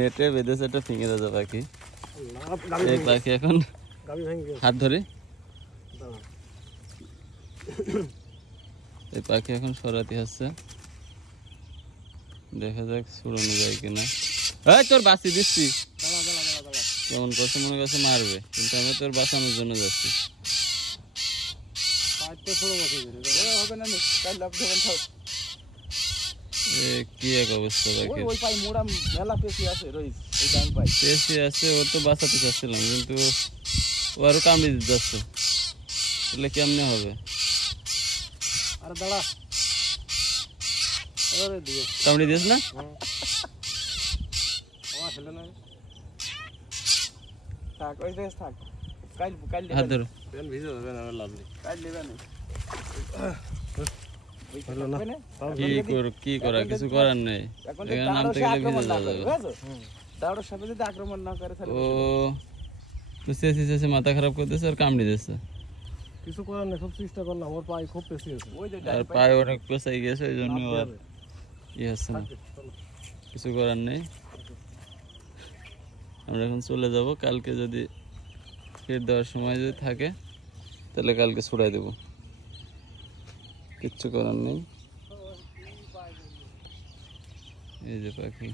নেটে বেঁধেছে একটা ফিঙে দাদা পাখি। এই পাখি এখন হাত ধরে এই পাখি এখন সরাতে আসছে, দেখা যাক ছুড়ানো যায় কিনা। এই তোর বাঁচি দিচ্ছি, কেমন করছে মনে করছে মারবে, কিন্তু আমি তোর বাঁচানোর জন্য যাচ্ছি। কি এক অবস্থা পেশি আছে, ওর তো বাঁচাতে চাচ্ছিলাম কিন্তু ও আরো কামড়ে দিতে যাচ্ছে, তাহলে কেমনে হবে? কামড়ে দিস না, হাত ধরো। কি করা, কিছু করার নেই, নামতে গেলে ভিজে যাবে। ও তো চেঁচে চেঁচে মাথা খারাপ করতেছে আর কামড়ে দিচ্ছে। কিছু করার নেই, সব চেষ্টা করলাম, আমার পায়ে খুব পেশি আছে, আর পায়ে অনেক পেঁচাই গেছে, ওই জন্য আর ই হচ্ছে না, কিছু করার নেই। আমরা এখন চলে যাব, কালকে যদি ফের দেওয়ার সময় যদি থাকে তাহলে কালকে ছুড়াই দেব, কিচ্ছু করার নেই। এই যে পাখি।